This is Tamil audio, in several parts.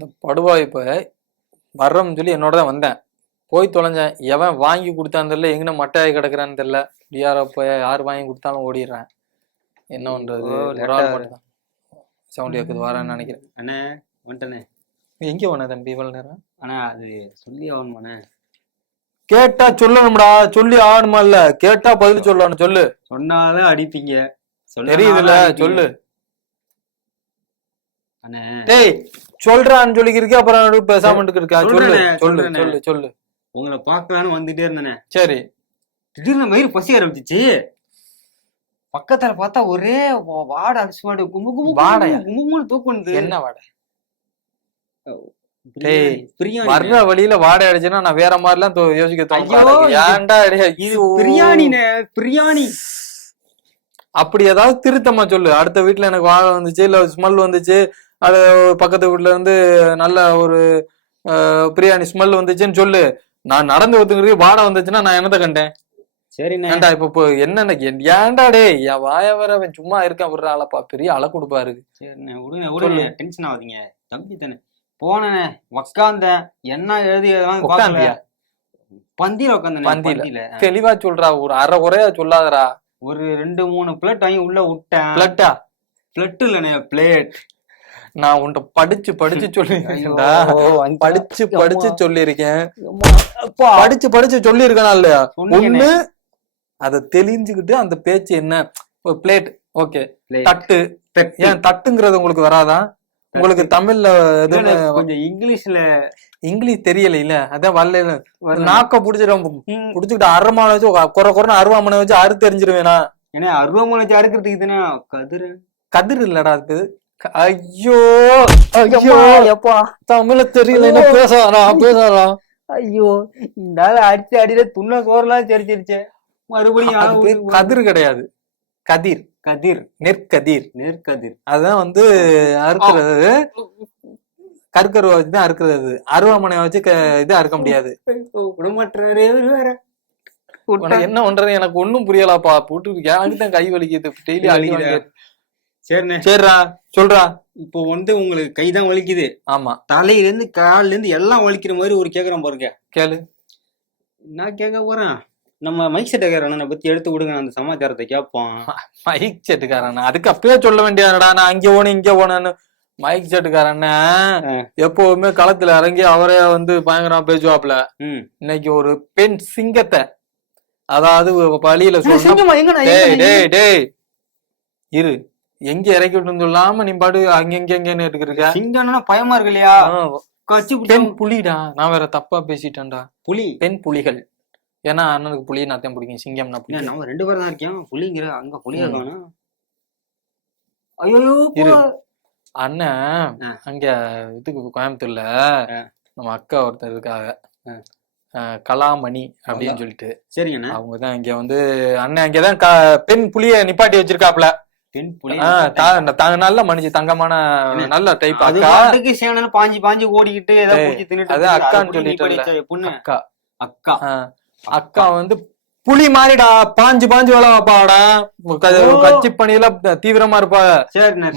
இந்த படுவாய் இப்ப வர்றோம்னு சொல்லி என்னோட தான் வந்தேன். போய் தொலைஞ்சேன். எவன் வாங்கி கொடுத்தான்னு தெரியல, எங்கன மட்டையாகி கிடக்குறான்னு தெரியல. யாரோ போய் யார் வாங்கி கொடுத்தாலும் ஓடிடுறேன். என்ன பண்றது? ஒரு ஆள் மட்டும் தான் சவுண்ட் கேக்குது, வரேன்னு நினைக்கிறேன். அண்ணே வந்துட்டனே. எங்க போன தம்பி இவ்வளவு நேரம்? ஆனா அது சொல்லி ஆகணுமாண்ணே. கேட்டா சொல்லணும்டா, சொல்லி ஆகணுமா? இல்ல கேட்டா பதில் சொல்லணும். சொல்லு. சொன்னாலும் அடிப்பீங்க. தெரியுதுல்ல, சொல்லு. அண்ணே டேய் சொல்றான்னு சொல்லிக்கிருக்க, அப்புறம் பேசாம இருக்கா? சொல்லு சொல்லு சொல்லு சொல்லு. உங்களை பாக்கலான்னு வந்துட்டே இருந்தேனே. சரி. திடீர்னு மயிறு பசி ஆரம்பிச்சிச்சு. பக்கத்துல பார்த்தா ஒரே வாடை அரிசி வாடை, கும்பு கும்பு வாடையா? கும்புன்னு தூக்குது. என்ன வாடை? வர்ற வழியில வாடை அடிச்சுன்னா நான் வேற மாதிரி எல்லாம் யோசிக்க தோணும். ஏன்டா பிரியாணினே, பிரியாணி. அப்படி ஏதாவது திருத்தமா சொல்லு. அடுத்த வீட்டுல எனக்கு வாடை வந்துச்சு, இல்ல ஸ்மெல் வந்துச்சு, அது பக்கத்து வீட்டுல இருந்து நல்ல ஒரு பிரியாணி ஸ்மெல் வந்துச்சுன்னு சொல்லு. நான் நடந்து ஒத்துங்கிறது வாடை வந்துச்சுன்னா நான் என்னத்த கண்டேன்? சரிண்ணா. இப்ப என்ன ஏன்டா டே என் வாய வர சும்மா இருக்கேன். விடுற ஆளப்பா, பெரிய அலை கொடுப்பாரு. சரிண்ணே விடுங்க விடுங்க, டென்ஷன் ஆகுதுங்க. தம்பி தானே போனே உக்காந்தேன். என்ன எழுதி பந்தியில உட்காந்து பந்தியில தெளிவா சொல்றா, ஒரு அரை குறையா சொல்லாதரா. ஒரு 2-3 பிளேட் வாங்கி உள்ள விட்டேன். பிளட்டா? பிளட் இல்லண்ணே, பிளேட். நான் உன்ட்ட படிச்சு படிச்சு சொல்லிருக்கேன்டா. படிச்சு படிச்சு சொல்லிருக்கேன். படிச்சு படிச்சு சொல்லிருக்கேனா இல்லையா? ஒண்ணு அதை தெளிஞ்சுக்கிட்டு அந்த பேச்சு என்ன. பிளேட் ஓகே, தட்டு. ஏன் தட்டுங்கிறது உங்களுக்கு வராதா? உங்களுக்கு தமிழ்ல கொஞ்சம் இங்கிலீஷ் தெரியல இல்ல, அதான் வரல. நாக்க புடிச்சுக்கிட்டு அருவாமனை வச்சு குறைன்னு அருவாமனை வச்சு அறு தெரிஞ்சிருவேனா? ஏன்னா அருவாமனை வச்சு அறுக்கிறதுக்கு தானே கதிர். கதிர் இல்லடா அது. ஐயோ எப்பா தமிழ தெரியல, என்ன பேசாராம். ஐயோ இந்த அடிச்சு அடியில துண்ண சோறெல்லாம் தெரிச்சிருச்சேன். மறுபடியும் கதிர் கிடையாது, கதிர். கதிர், நெற்கதிர். நெற்கதிர் அதுதான் வந்து அறுக்கிறது. கற்கருவா வச்சுதான் அறுக்கிறது. அருவாமனைய வச்சு இது அறுக்க முடியாது. என்ன பண்றது எனக்கு ஒன்னும் புரியலாப்பா. போட்டு எனக்குதான் கை வலிக்குது, டெய்லி அடிக்குது. சரிடா சொல்றா. இப்போ வந்து உங்களுக்கு கைதான் வலிக்குது. ஆமா, தலையில இருந்து காலில இருந்து எல்லாம் வலிக்கிற மாதிரி ஒரு கேக்குறேன் பாருங்க. கேளு. நான் கேட்க போறேன். நம்ம மைக் செட்டுக்காரனை பத்தி எடுத்து விடுங்க, அந்த சமாச்சாரத்தை கேட்போம். மைக் செட்டுக்காரன் அதுக்கு அப்பயே சொல்ல வேண்டியதுடா, நான் அங்க போனேன் இங்க போனேன்னு. மைக் செட்டுக்காரன் எப்பவுமே களத்துல இறங்கி அவரே வந்து பயங்கரமா பேசுவாப்ல. இன்னைக்கு ஒரு பெண் சிங்கத்தை, அதாவது பழியில இரு எங்க இறக்கிட்டு சொல்லாம நீ பாடு அங்கன்னு எடுக்கிருக்க. சிங்கம்னா பயமா இருக்கு இல்லையா? பெண் புலிடா. நான் வேற தப்பா பேசிட்டேன்டா. புலி, பெண் புலிகள். ஏன்னா அண்ணனுக்கு புலி நாத்தையும் பிடிக்கும், சிங்கம்னா பிடிக்கும். நம்ம 2 பேரும் தான் இருக்கோம். புலிங்கிற அங்க புலியா இருக்கானா? ஐயோ அண்ணன் அங்க இதுக்கு கோயம்புத்தூர்ல நம்ம அக்கா ஒருத்தர் இருக்காங்க, கலாமணி அப்படின்னு சொல்லிட்டு. சரிங்கண்ணா. அவங்கதான் இங்க வந்து அண்ணன் அங்கதான் பெண் புலிய நிப்பாட்டி வச்சிருக்காப்ல. பெண் புலி நல்ல மனுஷி, தங்கமான நல்ல டைப். பாஞ்சு பாஞ்சு ஓடிக்கிட்டு அதான் அக்கான்னு சொல்லிட்டு. அக்கா அக்கா அக்கா வந்து புலி மாறிடா, பாஞ்சு வேலை வைப்பாடா. கட்சி பணியில தீவிரமா இருப்பாங்க.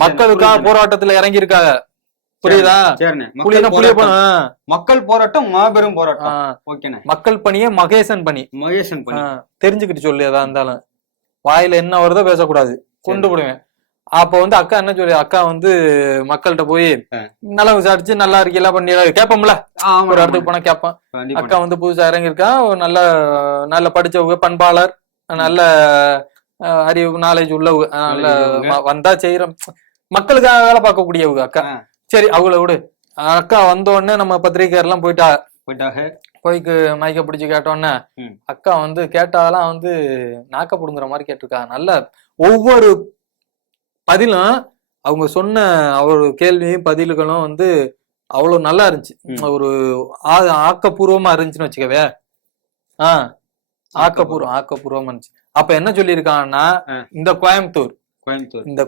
மக்களுக்காக போராட்டத்துல இறங்கி இருக்காங்க. புரியுதா? மக்கள் போராட்டம் மாபெரும் போராட்டம். மக்கள் பணியே மகேசன் பணி. தெரிஞ்சுக்கிட்டு சொல்லு. எதா இருந்தாலும் வாயில என்ன வருதோ பேசக்கூடாது, கொண்டு விடுவேன். அப்ப வந்து அக்கா என்ன சொல்லி, அக்கா வந்து மக்கள்கிட்ட போய் நல்லா விசாரிச்சு நல்லா இருக்கீங்களா பண்ணி கேட்போம்ல. ஒரு இடத்துக்கு போனா கேட்பான். அக்கா வந்து புதுசா இறங்கியிருக்கா, நல்ல நல்ல படிச்சவங்க, பண்பாளர், நல்ல அறிவு நாலேஜ் உள்ளவங்க, நல்ல வந்தா செய்யறோம் மக்களுக்காக வேலை பார்க்கக்கூடியவங்க அக்கா. சரி அவங்கள விடு. அக்கா வந்த உடனே நம்ம பத்திரிகையார் எல்லாம் போய்க்கு மைக்க பிடிச்சு கேட்டோன்னே அக்கா வந்து கேட்டாலாம் வந்து நாக்க புடுங்குற மாதிரி கேட்டிருக்கா. நல்ல ஒவ்வொரு பதிலும் அவங்க சொன்ன ஒரு கேள்வியும் பதில்களும் வந்து அவ்வளவு நல்லா இருந்துச்சு. ஒரு ஆக்கப்பூர்வமா இருந்துச்சுன்னு வச்சுக்கவே. ஆக்கப்பூர்வமா இருந்துச்சு. அப்ப என்ன சொல்லியிருக்காங்கன்னா, இந்த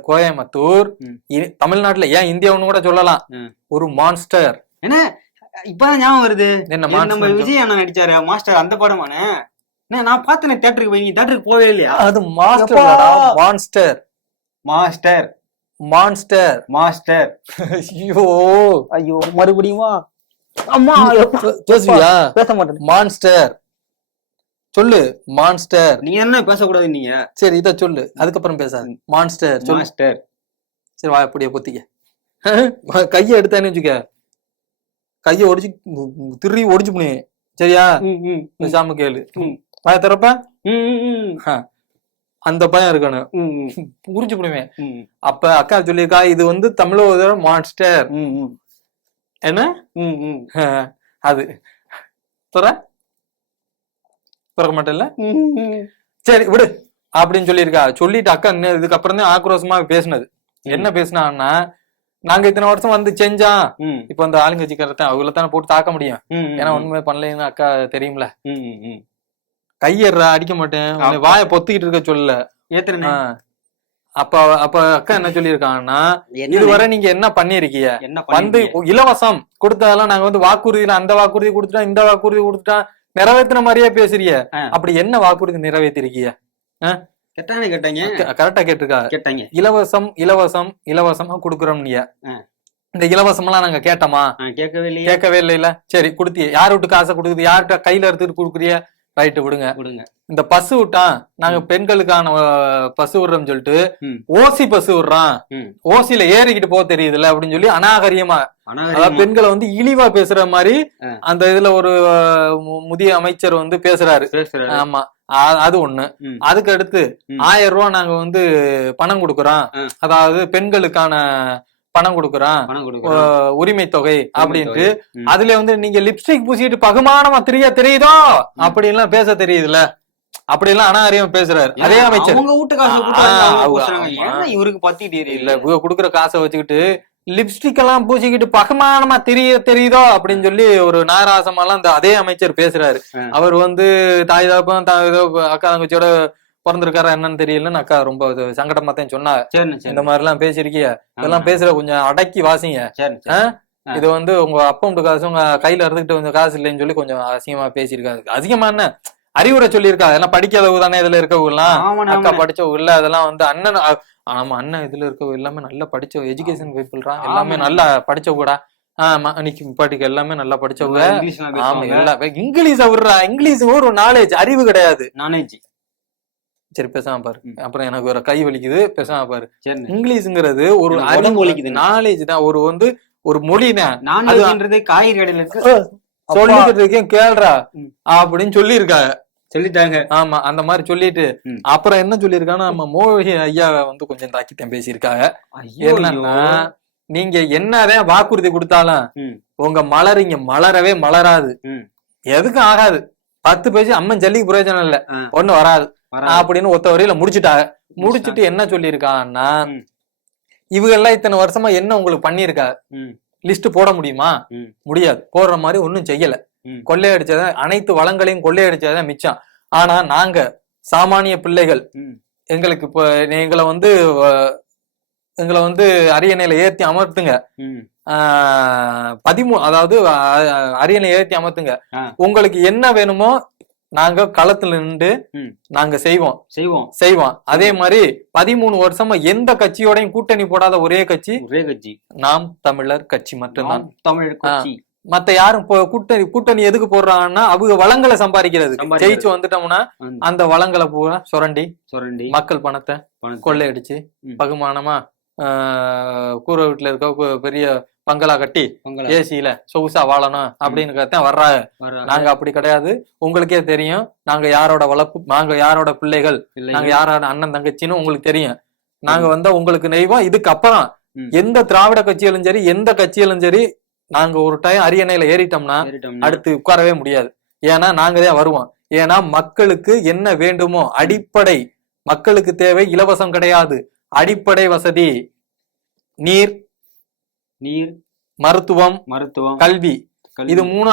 கோயம்புத்தூர் தமிழ்நாட்டுல ஏன் இந்தியாவுன்னு கூட சொல்லலாம், ஒரு மான்ஸ்டர். என்ன இப்பதான் ஞாபகம் வருது, நம்ம விஜய் அண்ணா நடிச்சாரு மாஸ்டர், அந்த படமான நான் பார்த்தேன். தியேட்டருக்கு போய் தியேட்டருக்கு போவே இல்லையா? அது மாஸ்டர். Master monster. மாஸ்டர். ஐயோ ஐயோ மறுபடியுமா? அம்மா பேசுவியா? பேச மாட்டேன். மான்ஸ்டர் சொல்லு. மான்ஸ்டர். நீ என்ன பேசக்கூடாது நீங்க? சரி இத சொல்லு, அதுக்கப்புறம் பேசாது. மான்ஸ்டர் சொல்லு. மாஸ்டர். சரி வா அப்படியே பொத்திக்க. கைய எடுத்தானு வச்சுக்க, கைய ஒடிச்சு திருறி ஒடிச்சு புனி. சரியா? பேசாம கேளு. வாய திறப்ப அந்த பயம் இருக்கணும். புரிஞ்சு புடுவேன். அப்ப அக்கா சொல்லியிருக்கா இது வந்து தமிழோட மான்ஸ்டர். என்ன அது திறக்க மாட்டேன்ல. சரி விடு அப்படின்னு சொல்லியிருக்கா. சொல்லிட்டு அக்கா இதுக்கப்புறம் தான் ஆக்ரோஷமா பேசினது. என்ன பேசினான்னா, நாங்க இத்தனை வருஷம் வந்து செஞ்சான், இப்ப அந்த ஆளுங்கட்சிக்காரத்தான் அவங்கள போட்டு தாக்க முடியும். ஏன்னா ஒண்ணுமே பண்ணலன்னு அக்கா தெரியும்ல. கையேறா அடிக்க மாட்டேன், வாய பொத்திக்கிட்டு இருக்க சொல்லல. அப்ப அக்கா என்ன சொல்லியிருக்காங்கன்னா, இதுவரை நீங்க என்ன பண்ணிருக்கீங்க? வந்து இலவசம் கொடுத்ததெல்லாம் நாங்க வந்து வாக்குறுதியில அந்த வாக்குறுதி கொடுத்துட்டோம், இந்த வாக்குறுதி கொடுத்துட்டோம், நிறைவேற்றின மாதிரியே பேசுறிய. அப்படி என்ன வாக்குறுதி நிறைவேற்றிருக்கீங்க? கரெக்டா கேட்டிருக்கா. இலவசம் இலவசம் இலவசமா கொடுக்குறோம். நீ இந்த இலவசம் எல்லாம் நாங்க கேட்டோமா? கேட்கவே இல்ல. சரி கொடுத்திய. யார் விட்டு காசை கொடுக்குது? யார்கிட்ட கையில எடுத்துட்டு கொடுக்குறிய? ரைட்டு விடுங்க. இந்த பஸ் விட்டான், நாங்க பெண்களுக்கான பஸ் விடுறோம்னு சொல்லிட்டு ஓசி பஸ் விடுறான், ஓசியில ஏறிக்கிட்டு போக தெரியுதுல்ல அப்படின்னு சொல்லி அநாகரியமா, அதாவது பெண்களை வந்து இழிவா பேசுற மாதிரி அந்த இதுல ஒரு முதிய அமைச்சர் வந்து பேசுறாரு. ஆமா அது ஒண்ணு. அதுக்கு அடுத்து 1000 ரூபாய் நாங்க வந்து பணம் கொடுக்கறோம், அதாவது பெண்களுக்கான பணம் கொடுக்கறோம், உரிமை தொகை அப்படின்ட்டு. அதுல வந்து நீங்க லிப்ஸ்டிக் பூசிட்டு பகுமானமா தெரியுதோ அப்படி எல்லாம் பேச தெரியுதுல்ல, அப்படி எல்லாம் அனாரியம் பேசுறாரு அதே அமைச்சர். இவருக்கு பத்தி இல்ல குடுக்குற காசை வச்சுக்கிட்டு லிப்ஸ்டிக் எல்லாம் பூசிக்கிட்டு பகுமானமா தெரியுதோ அப்படின்னு சொல்லி ஒரு நாராசமெல்லாம் இந்த அதே அமைச்சர் பேசுறாரு. அவர் வந்து தாய் தாப்பம் அக்கா தங்கச்சியோட பிறந்திருக்காரா என்னன்னு தெரியலன்னு அக்கா ரொம்ப சங்கடமா தான் சொன்னாங்க. இந்த மாதிரி எல்லாம் பேசிருக்கிய, இதெல்லாம் பேசுற கொஞ்சம் அடக்கி வாசிங்க. இது வந்து உங்க அப்பா காசு உங்க கையில இருந்துகிட்டு கொஞ்சம் காசு இல்லைன்னு சொல்லி கொஞ்சம் அசிங்கமா பேசியிருக்காரு. அதிகமா என்ன அறிவுரை சொல்லியிருக்கா. அதெல்லாம் படிக்காதவங்க தானே இதுல இருக்கவங்க எல்லாம், அக்கா படிச்சவங்க இல்ல. அதெல்லாம் வந்து அண்ணன், ஆமா அண்ணன் இதுல இருக்கவங்க எல்லாமே நல்லா படிச்ச எஜுகேஷன் பீப்புள்ரா, எல்லாமே நல்லா படிச்சவங்கடா. பாட்டிக்கு எல்லாமே நல்லா படிச்சவங்க. ஆமா எல்லா இங்கிலீஷ் விடுறா. இங்கிலீஷ் ஒரு நாலேஜ், அறிவு கிடையாது, நாலேஜ். சரி பேசாம பாரு. அப்புறம் எனக்கு ஒரு கை வலிக்குது, பேசாம பாரு. இங்கிலீஷ்ங்கிறது ஒரு அறிவு வலிக்குது, நாலேஜ் தான். ஒரு வந்து ஒரு மொழி தான். காய்கறி கடையில இருக்கு சொல்லிக்கிட்டு இருக்கேன் கேள்றா அப்படின்னு சொல்லியிருக்காங்க, சொல்லிட்டாங்க. ஆமா அந்த மாதிரி சொல்லிட்டு அப்புறம் என்ன சொல்லியிருக்காங்கன்னா, நம்ம மோகி ஐயா வந்து கொஞ்சம் தாக்கித்தான் பேசியிருக்காங்க. என்னன்னா, நீங்க என்னதான் வாக்குறுதி கொடுத்தாலும் உங்க மலர் இங்க மலரவே மலராது, எதுக்கும் ஆகாது. 10 பேஜ் அம்மன் ஜல்லிக்கு பிரயோஜனம் இல்ல, ஒண்ணு வராது அப்படின்னு ஒத்த வரையில முடிச்சுட்டாங்க. முடிச்சுட்டு என்ன சொல்லியிருக்காங்கன்னா, இவங்க எல்லாம் இத்தனை வருஷமா என்ன உங்களுக்கு பண்ணிருக்கா, லிஸ்ட் போட முடியுமா? முடியாது. போடுற மாதிரி ஒன்னும் செய்யல. கொள்ளையடிச்சதான், அனைத்து வளங்களையும் கொள்ளையடிச்சதான் மிச்சம். ஆனா நாங்க சாமானிய பிள்ளைகள், எங்களுக்கு இப்ப எங்களை வந்து அரியணையில ஏத்தி அமர்த்துங்க, 13 அதாவது அரியணை ஏத்தி அமர்த்துங்க, உங்களுக்கு என்ன வேணுமோ நாங்க களத்துல நின்று நாங்க செய்வோம். அதே மாதிரி 13 வருஷமா எந்த கட்சியோடையும் கூட்டணி போடாத ஒரே கட்சி நாம் தமிழர் கட்சி மட்டும்தான். தமிழர் கட்சி. மத்த யாரும் கூட்டணி எதுக்கு போடுறாங்கன்னா, அவங்க வளங்களை சம்பாதிக்கிறது. ஜெயிச்சு வந்துட்டோம்னா அந்த வளங்களை பூரா சுரண்டி மக்கள் பணத்தை கொள்ளையடிச்சு பகுமானமா கூரை வீட்டுல இருக்க பெரிய பங்களா கட்டி ஏசியில சொகுசா வாழணும் அப்படின்னு வர்றாங்க. நாங்க அப்படி கிடையாது. உங்களுக்கே தெரியும் நாங்க யாரோட வளர்ப்பு, நாங்க யாரோட பிள்ளைகள், நாங்க யாரோட அண்ணன் தங்கச்சின்னு உங்களுக்கு தெரியும். நாங்க வந்தா உங்களுக்கு நெய்வோம். இதுக்கு அப்புறம் எந்த திராவிட கட்சியிலும் சரி, எந்த கட்சியிலும் சரி, நாங்க ஒரு டைம் அரியணையில ஏறிட்டோம்னா அடுத்து உட்காரவே முடியாது. ஏன்னா நாங்க தான் வருவோம். ஏன்னா மக்களுக்கு என்ன வேண்டுமோ அடிப்படை, மக்களுக்கு தேவை இலவசம் கிடையாது, அடிப்படை வசதி, நீர், மருத்துவம், கல்வி, இது 3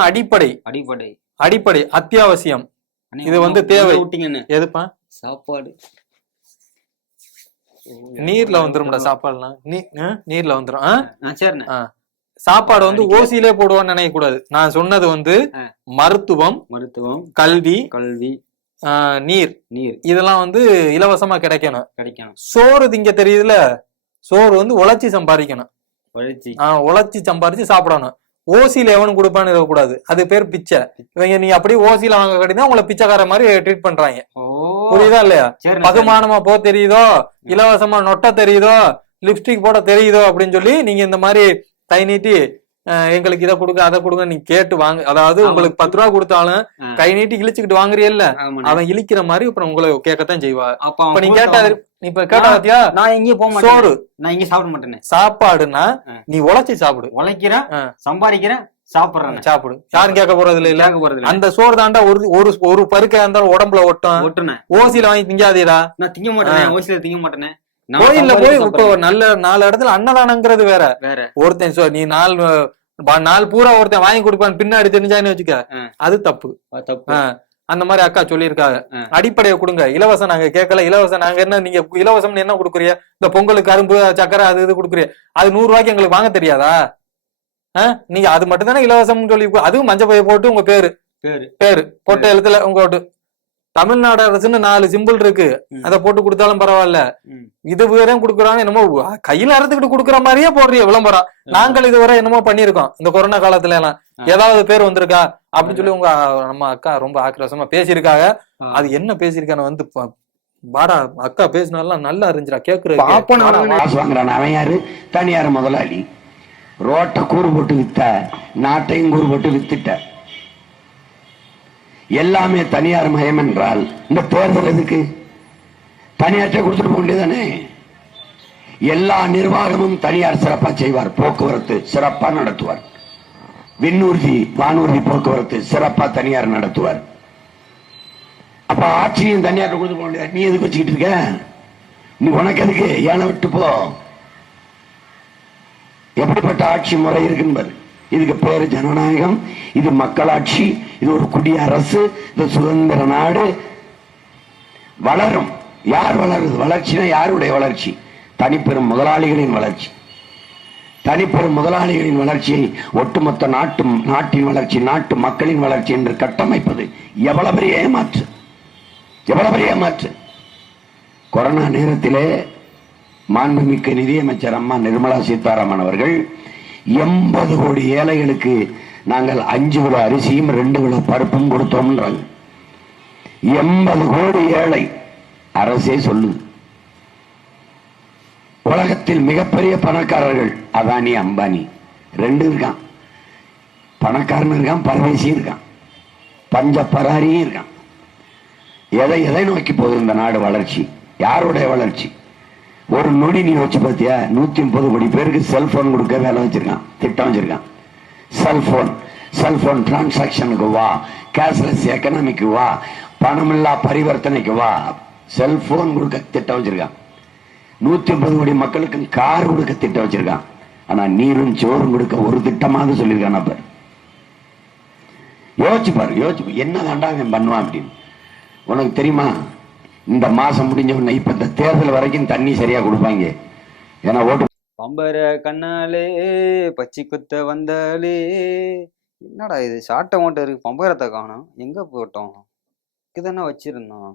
அடிப்படை அத்தியாவசியம். இது வந்து தேவை. எதுப்பா? சாப்பாடு நீர்ல வந்துரும்டா. சாப்பாடுலாம் நீர்ல வந்துரும். சாப்பாடு வந்து ஓசியிலே போடுவான்னு நினைக்க கூடாது. நான் சொன்னது வந்து மருத்துவம், கல்வி, நீர், இதெல்லாம் வந்து இலவசமா கிடைக்கணும். சோறு திங்க தெரியுதுல, சோறு வந்து உழைச்சி சம்பாதிக்கணும். உழைச்சி சம்பாதிச்சு சாப்பிடணும். ஓசியில எவனும் கொடுப்பான்னு இருக்கக்கூடாது. அது பேர் பிச்சை. இவங்க நீ அப்படியே ஓசியில வாங்க கட்டினா உங்களை பிச்சைக்கார மாதிரி ட்ரீட் பண்றாங்க. புரியுதா இல்லையா? பகுமானமா போ தெரியுதோ, இலவசமா நொட்ட தெரியுதோ, லிப்ஸ்டிக் போட தெரியுதோ அப்படின்னு சொல்லி நீங்க இந்த மாதிரி கை நீட்டி எங்களுக்கு இதை கொடுங்க அதை கொடுங்க நீ கேட்டு வாங்க. அதாவது உங்களுக்கு 10 ரூபா கொடுத்தாலும் கை நீட்டி இழிச்சுக்கிட்டு வாங்குறியல்ல, அவன் இழிக்கிற மாதிரி அப்புறம் உங்களை கேட்கத்தான் செய்வா. அப்ப நீ கேட்டா இப்ப கேட்டா பாத்தியா, நான் எங்கேயும் போக மாட்டேன், சோறு நான் இங்க சாப்பிட மாட்டேன். சாப்பாடுன்னா நீ உழைச்சி சாப்பிடு. உழைக்கிறேன், சம்பாதிக்கிறேன், சாப்பிடுறேன், சாப்பிடு. யாரும் கேட்க போறது இல்ல. அந்த சோறு தாண்டா ஒரு பருக்க இருந்தாலும் உடம்புல ஒட்டும். ஓசியில வாங்கி திங்காதீடா. நான் திங்க மாட்டேன், ஓசியில திங்க மாட்டேனே. கோயில்ல போய் இப்போ நல்ல 4 இடத்துல அன்னதானங்கிறது வேற. ஒருத்தன் நீ நாள் பூரா ஒருத்தன் வாங்கி கொடுப்பான் பின்னாடி தெரிஞ்சான்னு வச்சுக்க, அது தப்பு. அந்த மாதிரி அக்கா சொல்லியிருக்காங்க. அடிப்படையை கொடுங்க. இலவசம் நாங்க கேட்கல. இலவசம் நாங்க என்ன, நீங்க இலவசம் என்ன கொடுக்குறிய? இந்த பொங்கலுக்கு கரும்பு சக்கரை அது இது கொடுக்குறிய, அது 100 ரூபாய்க்கு எங்களுக்கு வாங்க தெரியாதா? நீங்க அது மட்டும் தானே இலவசம் சொல்லி, அதுவும் மஞ்சள் பைய போட்டு உங்க பேரு போட்ட எழுத்துல உங்க ஓட்டு. தமிழ்நாடு அரசுன்னு 4 சிம்பிள் இருக்கு, அதை போட்டு கொடுத்தாலும் பரவாயில்ல. இது வேற கொடுக்குறாங்க, என்னமோ கையில அறுத்துக்கிட்டு கொடுக்குற மாதிரியே போடுறிய விளம்பரம். நாங்கள் இதுவரை என்னமோ பண்ணிருக்கோம் இந்த கொரோனா காலத்துல எல்லாம். ஏதாவது பேர் வந்திருக்கா அப்படின்னு சொல்லி உங்க நம்ம அக்கா ரொம்ப ஆக்ரோஷமா பேசியிருக்காங்க. அது என்ன பேசியிருக்கான்னு வந்து பாடா அக்கா பேசினாலாம் நல்லா இருந்துச்சா கேக்குறேன். அவன் யாரு? தனியார் முதலாளி. ரோட்டை கூறு போட்டு வித்த, நாட்டையும் கூறு போட்டு வித்துட்ட. எல்லாமே தனியார் மயம் என்றால் இந்த தேர்தல் எதுக்கு? தனியாற்றை கொடுத்துட்டு போக வேண்டியதானே? எல்லா நிர்வாகமும் தனியார் சிறப்பா செய்வார். போக்குவரத்து சிறப்பா நடத்துவார். விண்ணூர்தி வானூர்தி போக்குவரத்து சிறப்பா தனியார் நடத்துவார். அப்ப ஆட்சியும் தனியார் கொடுத்து போக வேண்டியது. நீ எதுக்கு வச்சுக்கிட்டு இருக்க? நீ உனக்கு எதுக்கு? ஏன விட்டு போ. எப்படிப்பட்ட ஆட்சி முறை இருக்குன்னு இதுக்கு பேரு ஜனநாயகம், இது மக்களாட்சி, இது ஒரு குடியரசு, இது சுதந்திர நாடு. வளரும். யார் வளருது? வளர்ச்சினா யாருடைய வளர்ச்சி? தனிப்பெரும் முதலாளிகளின் வளர்ச்சி. தனிப்பெரும் முதலாளிகளின் வளர்ச்சியை ஒட்டுமொத்த நாட்டின் வளர்ச்சி, நாட்டு மக்களின் வளர்ச்சி என்று கட்டமைப்பது எவ்வளவு பெரிய ஏமாற்று, எவ்வளவு பெரிய ஏமாற்று. கொரோனா நேரத்திலே மாண்புமிக்க நிதியமைச்சர் அம்மா நிர்மலா சீதாராமன் அவர்கள் 80 கோடி ஏழைகளுக்கு நாங்கள் 5 கிலோ அரிசியும் 2 கிலோ பருப்பும் கொடுத்தோம்ன்றாங்க. 80 கோடி ஏழை. அரசே சொல்லுது. உலகத்தில் மிகப்பெரிய பணக்காரர்கள் அதானி அம்பானி 2 இருக்கான். பணக்காரன் இருக்கான், பரதேசி இருக்கான், பஞ்ச பராரியும் இருக்கான். எதை நோக்கி போகுது இந்த நாடு? வளர்ச்சி. யாருடைய வளர்ச்சி? ஒரு நொடி நீ வச்சு பார்த்தியா? 130 கோடி பேருக்கு செல்போன் கொடுக்க வேலை வச்சிருக்கான், திட்டம் வச்சிருக்கான். செல்போன் டிரான்சாக்சனுக்கு வா, கேஷ்லெஸ் எக்கனாமிக்கு வா, பணமில்லா பரிவர்த்தனைக்கு வா, செல்போன் கொடுக்க திட்டம் வச்சிருக்கான். 150 கோடி மக்களுக்கு கார் கொடுக்க திட்டம் வச்சிருக்கான். ஆனா நீரும் சோறும் கொடுக்க ஒரு திட்டமாக சொல்லியிருக்கான். அப்ப யோசிச்சு பாரு, என்ன தாண்டா பண்ணுவான் அப்படின்னு. உனக்கு தெரியுமா? இந்த மாசம் முடிஞ்ச உடனே இப்ப இந்த தேர்தல் வரைக்கும் தண்ணி சரியா கொடுப்பாங்க. ஏன்னா ஓட்டு பம்பர கண்ணாலே பச்சை குத்த வந்தாலே. என்னடா இது சாட்டை ஓட்ட இருக்கு, பம்பரத்தை காணும், எங்க போட்டோம்? இதுதானே வச்சிருந்தோம்.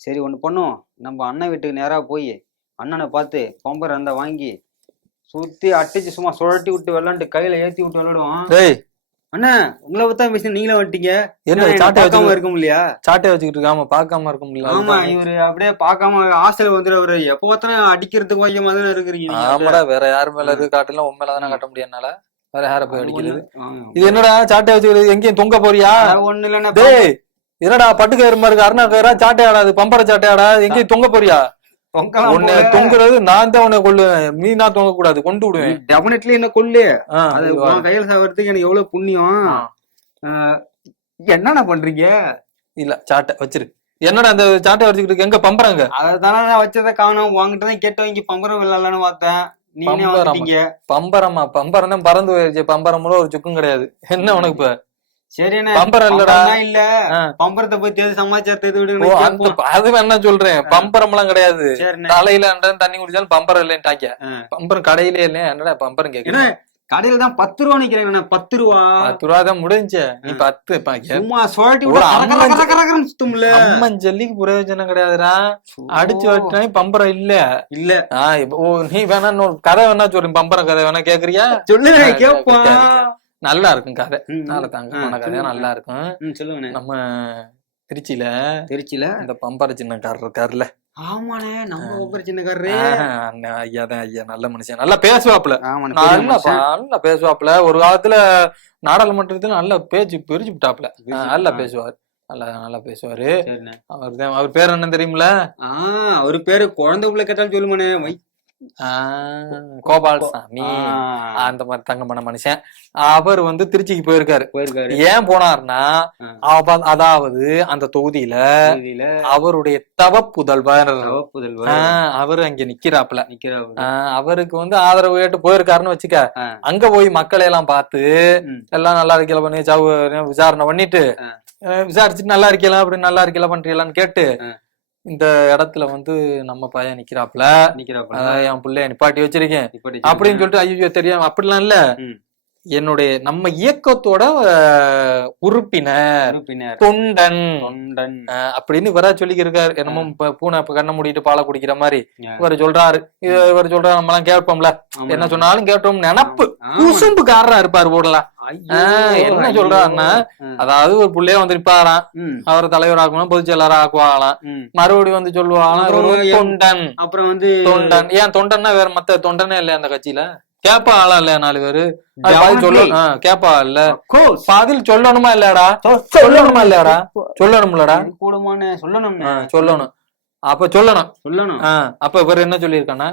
சரி ஒண்ணு பண்ணுவோம், நம்ம அண்ணன் வீட்டுக்கு நேரா போய் அண்ணனை பார்த்து பம்பரை இருந்தா வாங்கி சுத்தி அட்டிச்சு சும்மா சுழட்டி விட்டு விளாண்டு கையில ஏத்தி விட்டு விளாடுவோம். அண்ணா உங்களை பத்தான் பேசி நீங்களே வந்துட்டீங்க. என்ன சாட்டை இருக்க முடியா? சாட்டை வச்சுக்கிட்டு இருக்காம பாக்காம இருக்க முடியல. ஆமா, இவரு அப்படியே பாக்காம ஆசையில வந்துரு. அவரு எப்ப பார்த்தாலும் அடிக்கிறதுக்கு கொஞ்சம் மாதிரி இருக்கிறீங்க. ஆமாடா, வேற யாரு மேல இருக்கு காட்டுல உண்மையில தானே கட்ட முடியாதுனால வேற யார போய் அடிக்கிறது? இது என்னடா சாட்டை வச்சுக்கிறது? எங்கேயும் தொங்க போறியா? ஒண்ணு இல்லன்னா டேய், என்னடா பட்டுக்கயிறு மாதிரி இருக்கு, அருணா கயிறா, சாட்டை ஆடாது, பம்பர சாட்டை ஆடா, எங்கேயும் தொங்க போறியா? உன்னை தொங்குறது நான் தான் உன்னை கொள்ளுவேன், நீ நான் தொங்க கூடாது, கொண்டு விடுவேன். டெபினெட்லி என்ன கொள்ளு. அது கையில சாவறதுக்கு எனக்கு எவ்வளவு புண்ணியம். என்னடா பண்றீங்க? இல்ல சாட்டை வச்சிரு. என்னடா அந்த சாட்டை வச்சுக்கிட்டு எங்க பம்பராங்க? அதானே வச்சதை காணும். வாங்கிட்டுதான் கேட்டு வாங்கி பம்பரம் விளையாடலான்னு பார்த்தேன். நீங்க பம்பரமா? பம்பரம் தான் பறந்து போயிருச்சு. பம்பரம் ஒரு சுக்கும் கிடையாது. என்ன உனக்கு இப்ப? சரி பம்பரம் இல்லடா. இல்ல பம்பரத்தை பத்தி சமாச்சாரத்தை அது வேணா சொல்றேன். பம்பரம் எல்லாம் கிடையாது. தலையில தண்ணி குடிச்சாலும் பம்பரம் இல்லைன்னு பம்பரம் கடையிலே இல்லையா? என்னடா பம்பரம் கேக்குறேன்? கடையில தான் 10 ரூபா நிக்கிறேன். 10 ரூபா 10 ரூபா தான் முடிஞ்சு. நீ 10 சும்மா சுழட்டி ஒரு சுத்தும்ல. அம்மன் ஜல்லிக்கு பிரயோஜனம் கிடையாதுடா. அடிச்சு வட்டா பம்பரம் இல்ல. நீ வேணா கதை வேணா சொல்றேன், பம்பரம் கதை வேணா கேக்குறியா? சொல்லு கேப்பா. நல்லா இருக்கும் கதை. நாளை தாங்க போன கதையா நல்லா இருக்கும். சொல்லுங்க. நம்ம திருச்சியில இந்த பம்பர சின்னக்காரர் இருக்காருல்ல. ஆமாண்ணே, நம்ம ஒவ்வொரு சின்னக்காரரு ஐயாதான். ஐயா நல்ல மனுஷன், நல்லா பேசுவாப்புல. நல்லா பேசுவாப்புல. ஒரு காலத்துல நாடாளுமன்றத்துல நல்ல பேச்சு பிரிச்சு விட்டாப்புல. நல்லா பேசுவாரு, நல்லா பேசுவாரு. அவர் பேர் என்ன தெரியுமில? அவரு பேரு குழந்தை உள்ள கேட்டாலும் சொல்லுமானே, கோபால்சாமி. அந்த மாதிரி தங்கமான மனுஷன். அவர் வந்து திருச்சிக்கு போயிருக்காரு. ஏன் போனார்னா, அதாவது அந்த தொகுதியில அவருடைய தவ புதல்வர் அவரு அங்க நிக்கிறாப்புல. அவருக்கு வந்து ஆதரவு கேட்டு போயிருக்காருன்னு வச்சுக்க. அங்க போய் மக்களை எல்லாம் பார்த்து எல்லாம் நல்லா இருக்கல பண்ணி விசாரணை பண்ணிட்டு விசாரிச்சுட்டு நல்லா இருக்கலாம் அப்படின்னு, நல்லா இருக்கல பண்றீங்களான்னு கேட்டு இந்த இடத்துல வந்து நம்ம பையன் நிக்கிறாப்புல. என் பிள்ளைய நிப்பாட்டி வச்சிருக்கேன் அப்படின்னு சொல்லிட்டு, ஐயோ தெரியும் அப்படிலாம் இல்ல, என்னுடைய நம்ம இயக்கத்தோட உறுப்பினர் தொண்டன் அப்படின்னு இவரா சொல்லிக்கிருக்காரு. என்னமோ பூனை கண்ணை மூடிட்டு பாலை குடிக்கிற மாதிரி இவர் சொல்றாரு. இவர் சொல்றாரு, நம்ம எல்லாம் கேட்போம்ல, என்ன சொன்னாலும் கேட்டோம் நினப்பு குசும்புக்காரரா இருப்பாரு போடலாம். என்ன சொல்றாருன்னா, அதாவது ஒரு புள்ளைய வந்து நிப்பாராம், அவரை தலைவர் ஆக்கணும், பொதுச் செயலாளர் ஆக்குவாங்களாம். மறுபடியும் வந்து சொல்லுவாங்க தொண்டன். அப்புறம் வந்து தொண்டன். ஏன் தொண்டன்னா வேற மத்த தொண்டனே இல்லையா அந்த கட்சியில? கேப்பா ஆளா இல்லையா 4 பேரு? கேப்பா இல்ல, பதில் சொல்லணுமா இல்லையாடா? சொல்லணும்லடா. சொல்லணும். அப்ப சொல்லணும். அப்ப இவர் என்ன சொல்லியிருக்கானா,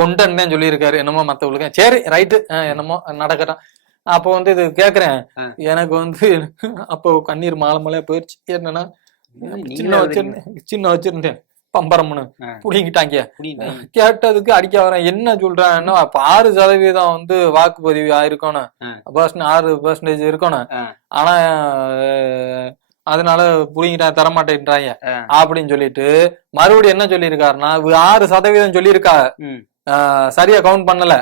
தொண்டன் தான் சொல்லியிருக்காரு. என்னமோ மத்தவங்களுக்கு சரி ரைட்டு என்னமோ நடக்கட்டும். அப்ப வந்து இது கேக்குறேன், எனக்கு வந்து அப்போ கண்ணீர் மாலை போயிருச்சு. என்னன்னா, சின்ன வச்சிருந்தேன் பம்பரம்னு புடிங்கிட்டாங்க. கேட்டதுக்கு அடிக்க வரேன். என்ன சொல்றான்னா, 6% வந்து வாக்குப்பதிவு ஆயிருக்கணும், 6% இருக்கணும். ஆனா அதனால புடிங்கிட்டா தரமாட்டேன்றாங்க அப்படின்னு சொல்லிட்டு மறுபடியும் என்ன சொல்லியிருக்காருன்னா, 6% சொல்லியிருக்கா, சரியா கவுண்ட் பண்ணல,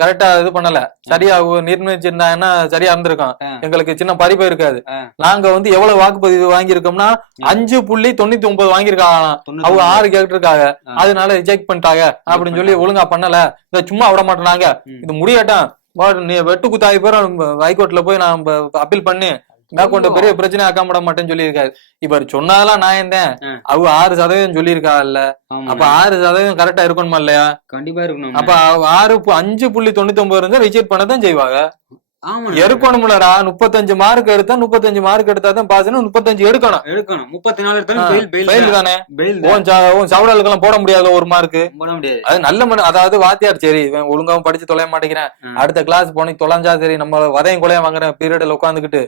கரெக்டா இது பண்ணல, சரியா நிர்ணயிச்சிருந்தாங்கன்னா சரியா இருந்திருக்கும், எங்களுக்கு சின்ன பறிப்பு இருக்காது. நாங்க வந்து எவ்வளவு வாக்குப்பதிவு வாங்கியிருக்கோம்னா 5.99 வாங்கியிருக்காங்க, அவங்க 6 கேட்டிருக்காங்க, அதனால ரிஜெக்ட் பண்ணிட்டாங்க அப்படின்னு சொல்லி ஒழுங்கா பண்ணல, இத சும்மா விட மாட்டேனாங்க, இது முடியட்டும், நீ வெட்டு குத்தாயி பேரும் ஹைகோர்ட்ல போய் நான் அப்பீல் பண்ணி மேற்கொண்ட பெரிய பிரச்சனை ஆக்காம விட மாட்டேன்னு சொல்லியிருக்காரு. இவர் சொன்னாலாம் நான் இருந்தேன், அவங்க 6% சொல்லியிருக்காங்கல்ல, அப்ப 6% கரெக்டா இருக்கணுமா இல்லையா? கண்டிப்பா இருக்கணும். அப்ப 5.99 இருந்தா ரிஜெக்ட் பண்ணதான் செய்வாங்க. எடுக்கணும்லடா. 35 மார்க் எடுத்தா 35 மார்க் எடுத்தாதான் பாஸ். 35 எடுக்கணும். 34 தானே. சவடாலுக்கெல்லாம் போட முடியாது, ஒரு மார்க் போட முடியாது. அது நல்ல அதாவது வாத்தியார் சரி ஒழுங்காவும் படிச்சு தொலைய மாட்டேங்கிறேன், அடுத்த கிளாஸ் போனி தொலைஞ்சா சரி, நம்ம வதையும் கொலைய வாங்குறேன் பீரியட்ல உட்காந்துக்கிட்டு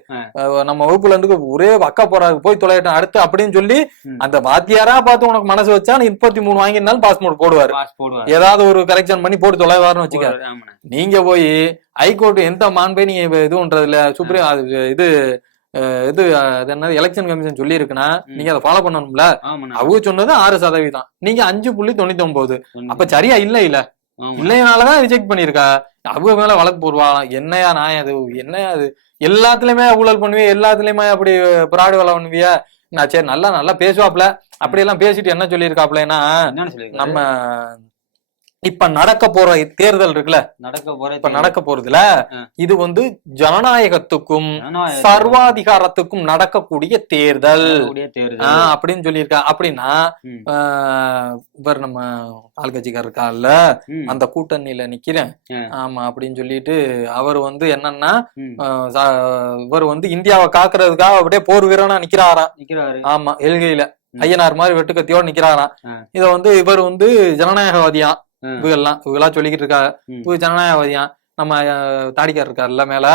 நம்ம வகுப்புல இருந்து ஒரே அக்கா போறாரு போய் தொலையட்டும் அடுத்து அப்படின்னு சொல்லி அந்த வாத்தியாரா பார்த்து உனக்கு மனசு வச்சா 33 வாங்கினாலும் பாஸ் போடுவாரு. ஏதாவது ஒரு கரெக்ஷன் பண்ணி போட்டு தொலைவாருன்னு வச்சுக்க. நீங்க போய் ஹைகோர்ட் எந்த மாண்பை நீங்க இது பண்றதுல சுப்ரீம் இது என்ன எலெக்ஷன் கமிஷன் சொல்லி இருக்குன்னா நீங்க அதை ஃபாலோ பண்ணணும்ல. அவங்க சொன்னது 6%, நீங்க 5.99. அப்ப சரியா இல்லைனாலதான் ரிஜெக்ட் பண்ணிருக்கா. அவங்க மேல வழக்கு போடுவாங்களாம். என்னையா நான் அது என்னையா அது எல்லாத்துலயுமே ஊழல் பண்ணுவியா, எல்லாத்துலயுமே அப்படி பிராடு வேலை பண்ணுவியா? நான் சரி நல்லா பேசுவாப்ல. அப்படி எல்லாம் பேசிட்டு என்ன சொல்லியிருக்காப்லன்னா, நம்ம இப்ப நடக்க போற தேர்தல் இருக்குல்ல, நடக்க போறதுல இது வந்து ஜனநாயகத்துக்கும் சர்வாதிகாரத்துக்கும் நடக்கக்கூடிய தேர்தல் அப்படின்னு சொல்லியிருக்கா. அப்படின்னா இவர் நம்ம ஆளுங்கட்சிக்காரர் இருக்கார்ல, அந்த கூட்டணியில நிக்கிறேன் ஆமா அப்படின்னு சொல்லிட்டு அவர் வந்து என்னன்னா, இவர் வந்து இந்தியாவை காக்குறதுக்காக அப்படியே போர் வீரனா நிக்கிறாராம். ஆமா, எல்கையில ஐயனார் மாதிரி வெட்டுக்கத்தியோட நிக்கிறாராம். இத வந்து இவர் வந்து ஜனநாயகவாதியா இவங்களா சொல்லிக்கிட்டு இருக்காங்க. இவங்க ஜனநாயகவாதியா. நம்ம தாடிக்கார் இருக்காருல்ல மேல,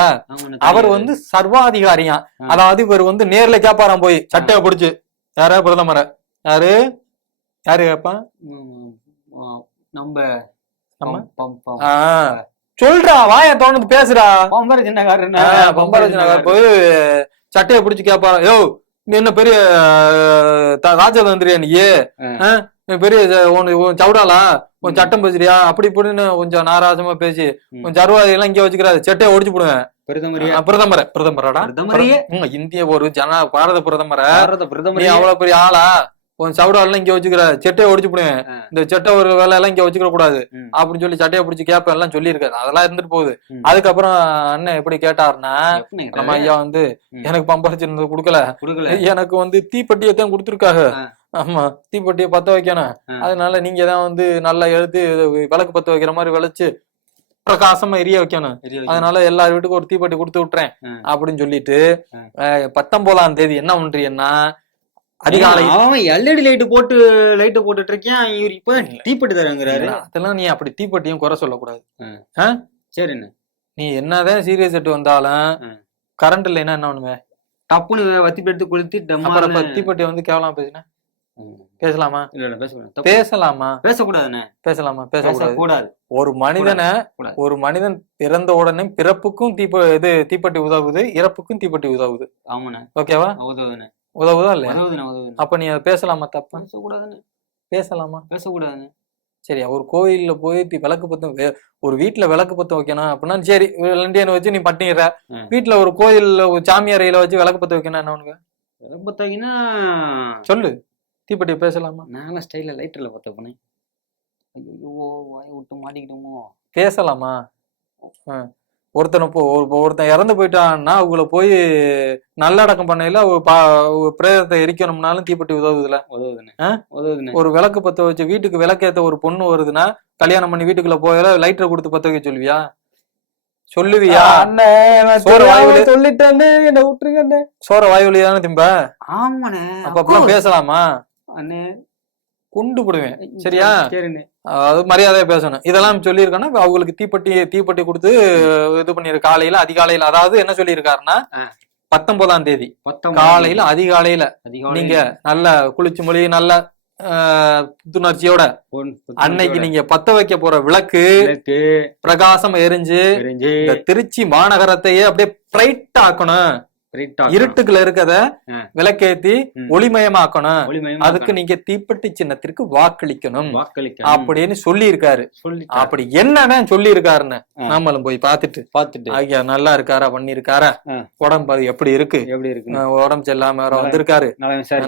அவர் வந்து சர்வாதிகாரியா. அதாவது இவர் வந்து நேர்ல கேப்பாராம் போய் சட்டையை பிடிச்சு, யார பிரதமரை யாரு கேப்பான், சொல்றா வாய தோணுது பேசுறா, பம்பர சின்னக்காரர் போய் சட்டையை பிடிச்சு கேப்பாரா, யோ நீ என்ன பெரிய ராஜதந்திரியா, நீ பெரிய சவுடாலா, கொஞ்சம் சட்டம் பேசுறியா அப்படி இப்படின்னு கொஞ்சம் நாராஜமா பேசி கொஞ்சம் அருவாதி எல்லாம் இங்க வச்சுக்கிறாரு, செட்டையை ஒடிச்சு போடுவேன். பிரதமரடா இந்திய ஒரு பாரத பிரதமரை அவ்வளவு பெரிய ஆளா கொஞ்சம் சவுடாலாம் இங்க வச்சுக்கிற, செட்டையை ஒடிச்சு போடுவேன், இந்த செட்டை ஒரு வேலை எல்லாம் இங்க வச்சுக்க கூடாது அப்படின்னு சொல்லி சட்டையை பிடிச்சி கேப்ப எல்லாம் சொல்லியிருக்காரு. அதெல்லாம் இருந்துட்டு போகுது. அதுக்கப்புறம் அண்ணன் எப்படி கேட்டாருன்னா, நம்ம ஐயா வந்து எனக்கு பம்பர் சின்னது கொடுக்கல, எனக்கு வந்து தீப்பெட்டியத்தான் கொடுத்துருக்காங்க, ஆமா தீப்பெட்டியை பத்த வைக்கணும், அதனால நீங்க தான் வந்து நல்லா எழுத்து விளக்கு பத்த வைக்கிற மாதிரி விளைச்சு பிரகாசமா எரிய வைக்கணும், அதனால எல்லார் வீட்டுக்கும் ஒரு தீப்பெட்டி கொடுத்து விட்டுறேன் அப்படின்னு சொல்லிட்டு 19ஆம் தேதி என்ன பண்றீங்கன்னா அதிகாலை எல்இடி லைட் போட்டுட்டு இருக்கேன், இவர் இப்ப தீப்பெட்டி தரங்கிறாரு. அதெல்லாம் நீ அப்படி தீப்பெட்டியும் குறை சொல்லக்கூடாது. சரிண்ணே, நீ என்னதான் சீரியஸ் செட்டு வந்தாலும் கரண்ட் இல்லைன்னா என்ன பண்ணுவேன், டப்புன்னு வத்தி எடுத்து கொளுத்தி தீப்பெட்டி வந்து கேவலமா பேசின பேசலாமா? பேசலாமா? பேசக்கூடாதுண்ணே. பேசலாமா? பேசக்கூடாது. ஒரு மனிதன் பிறந்த உடனே பிறப்புக்கும் தீப்பெட்டி உதவுது, இறப்புக்கும் தீப்பெட்டி உதவுது. ஆமாண்ணே, ஓகேவா? உதவுதா இல்லையா? அப்ப நீ அதை பேசலாமா? தப்பா? பேசக்கூடாதுன்னு. பேசலாமா? பேசக்கூடாதுன்னு. சரி, ஒரு கோயில்ல போய் விளக்கு பத்தம், ஒரு வீட்டுல விளக்கு பத்தம் வைக்கணும் அப்படின்னா சரி, லண்டியனை வச்சு நீ பட்டிடுற, வீட்டுல ஒரு கோயில்ல ஒரு சாமியாரையில வச்சு விளக்கு பத்த வைக்கணும் என்ன உனக்கு? விளக்கு பத்த வைக்கனா சொல்லு, தீப்பெட்டி பேசலாமா? நானும் ஸ்டைல லைட்டர்ல பத்த போனேன். ஐயோ வாயை விட்டு மாட்டிக்கிட்டோமோ. பேசலாமா? ஒருத்தன் இறந்து போயிட்டான்னா அவங்கள போய் நல்லடக்கம் பண்ணையில பிரேதத்தை எரிக்கணும்னாலும் தீப்பெட்டி உதவுதுல. ஒரு விளக்கு பத்த வச்சு வீட்டுக்கு விளக்கேத்த ஒரு பொண்ணு வருதுன்னா கல்யாணம் பண்ணி வீட்டுக்குள்ள போயில லைட்டரை கொடுத்து பத்த வைக்க சொல்லுவியா? சொல்லுவியா? சோற வாய்வழி தானே திம்ப. ஆமாண்ணே, அப்ப பேசலாமா? கொண்டு போடுவேன். சரியா? அது மரியாதையா பேசணும். இதெல்லாம் சொல்லியிருக்காங்கன்னா அவங்களுக்கு தீப்பெட்டி கொடுத்து இது பண்ணிரு. காலையில அதிகாலையில, அதாவது என்ன சொல்லியிருக்காருன்னா 19ஆம் தேதி காலையில அதிகாலையில நீங்க நல்ல குளிச்சு மொழி நல்ல புத்துணர்ச்சியோட அன்னைக்கு நீங்க பத்த வைக்க போற விளக்கு பிரகாசம் எரிஞ்சு இந்த திருச்சி மாநகரத்தையே அப்படியே பிரைட் ஆக்கணும், இருட்டுக்குள்ள இருக்கத விளக்கேத்தி ஒளிமயமாக்கணும், அதுக்கு நீங்க தீப்பெட்டி சின்னத்திற்கு வாக்களிக்கணும் அப்படின்னு சொல்லி இருக்காரு. அப்படி என்னதான் சொல்லி இருக்காருன்னு நாமளும் போய் பாத்துட்டு ஐயா நல்லா இருக்காரா, பண்ணிருக்காரா, உடம்பு எப்படி இருக்கு, உடம்பு செல்லாம வந்திருக்காரு,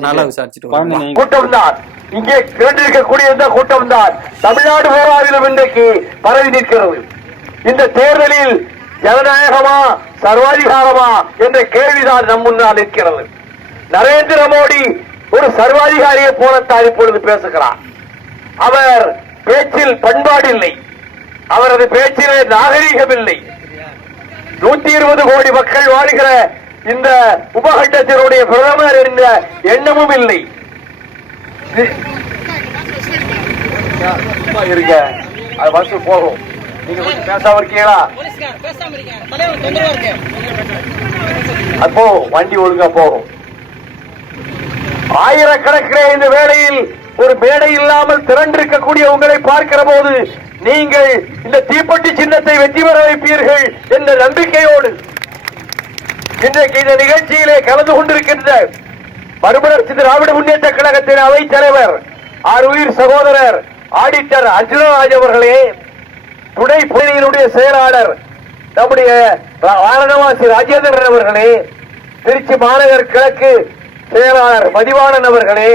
நல்லா விசாரிச்சுட்டு கூட்டம் தான் இங்கே கேட்டிருக்கக்கூடிய இந்த கூட்டம் தான் தமிழ்நாடு போராவிலும் இன்றைக்கு பரவி நிற்கிறது. இந்த தேர்தலில் ஜனநாயகமா சர்வாதிகாரமா என்ற கேள்விதான் நம் முன்னால் இருக்கிறது. நரேந்திர மோடி ஒரு சர்வாதிகாரியை போலத்தான் இப்பொழுது பேசுகிறார். அவர் பேச்சில் பண்பாடு இல்லை, அவரது பேச்சிலே நாகரீகம் இல்லை. 120 கோடி மக்கள் வாழ்கிற இந்த உபகண்டத்தினுடைய பிரதமர் என்ற எண்ணமும் இல்லை. இருக்க அது வந்து போகும். நீங்க கொஞ்சம் பேசாம இருக்கீங்களா? அப்போ வண்டி ஒழுங்கா போகும். ஆயிரக்கணக்கிலே இந்த வேளையில் ஒரு மேடை இல்லாமல் திரண்டிருக்கக்கூடிய உங்களை பார்க்கிற போது நீங்கள் இந்த தீப்பெட்டி சின்னத்தை வெற்றி பெற வைப்பீர்கள் என்ற நம்பிக்கையோடு இன்றைக்கு இந்த நிகழ்ச்சியிலே கலந்து கொண்டிருக்கின்ற மறுமலர்ச்சி திராவிட முன்னேற்ற கழகத்தின் அவை தலைவர் ஆறுயிர் சகோதரர் ஆடிட்டர் அர்ஜுனராஜ் அவர்களே, துணை பொதுநிலையினுடைய செயலாளர் நம்முடைய வாரணவாசி ராஜேந்திரன் அவர்களே, திருச்சி மாநகர் கிழக்கு செயலாளர் மதிவாணன் அவர்களே,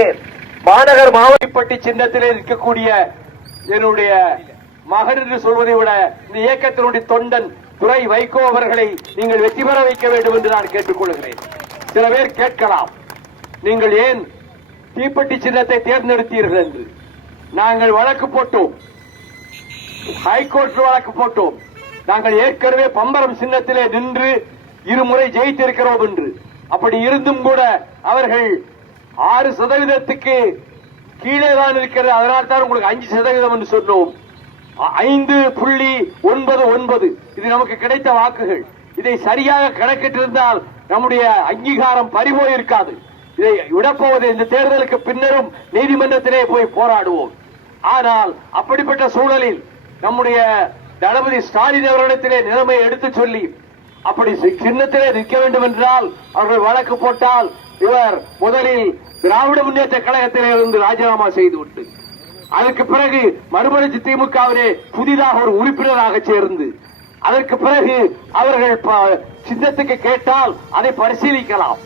மாநகர் மாவட்டப்பட்டி சின்னத்திலே இருக்கக்கூடிய என்னுடைய மகன் என்று சொல்வதை விட இந்த இயக்கத்தினுடைய தொண்டன் துரை வைகோ அவர்களை நீங்கள் வெற்றி பெற வைக்க வேண்டும் என்று நான் கேட்டுக்கொள்கிறேன். சில பேர் கேட்கலாம், நீங்கள் ஏன் தீப்பெட்டி சின்னத்தை தேர்ந்தெடுத்தீர்கள் என்று. நாங்கள் வழக்கு போட்டோம், ஹைகோர்ட் வழக்கு போட்டோம். நாங்கள் ஏற்கனவே பம்பரம் சின்னத்திலே நின்று இருமுறை ஜெயித்திருக்கிறோம் என்று. அப்படி இருந்தும் கூட அவர்கள் 6% கீழே தான் இருக்கிறது. அதனால் தான் உங்களுக்கு 5% என்று சொன்னோம். 5.99 இது நமக்கு கிடைத்த வாக்குகள். இதை சரியாக கணக்கிட்டிருந்தால் நம்முடைய அங்கீகாரம் பறிபோயிருக்காது. இதை விடப்போவது இந்த தேர்தலுக்கு பின்னரும் நீதிமன்றத்திலே போய் போராடுவோம். ஆனால் அப்படிப்பட்ட சூழலில் நம்முடைய தளபதி ஸ்டாலின் அவர்களிடத்திலே நிலைமையை எடுத்து சொல்லி அப்படி சின்னத்திலே நிற்க வேண்டும் என்றால் அவர்கள் வழக்கு போட்டால் இவர் முதலில் திராவிட முன்னேற்ற கழகத்திலே இருந்து ராஜினாமா செய்து விட்டு அதற்கு பிறகு மறுமலர்ச்சி திமுகவிலே புதிதாக ஒரு உறுப்பினராக சேர்ந்து அதற்கு பிறகு அவர்கள் சின்னத்துக்கு கேட்டால் அதை பரிசீலிக்கலாம்.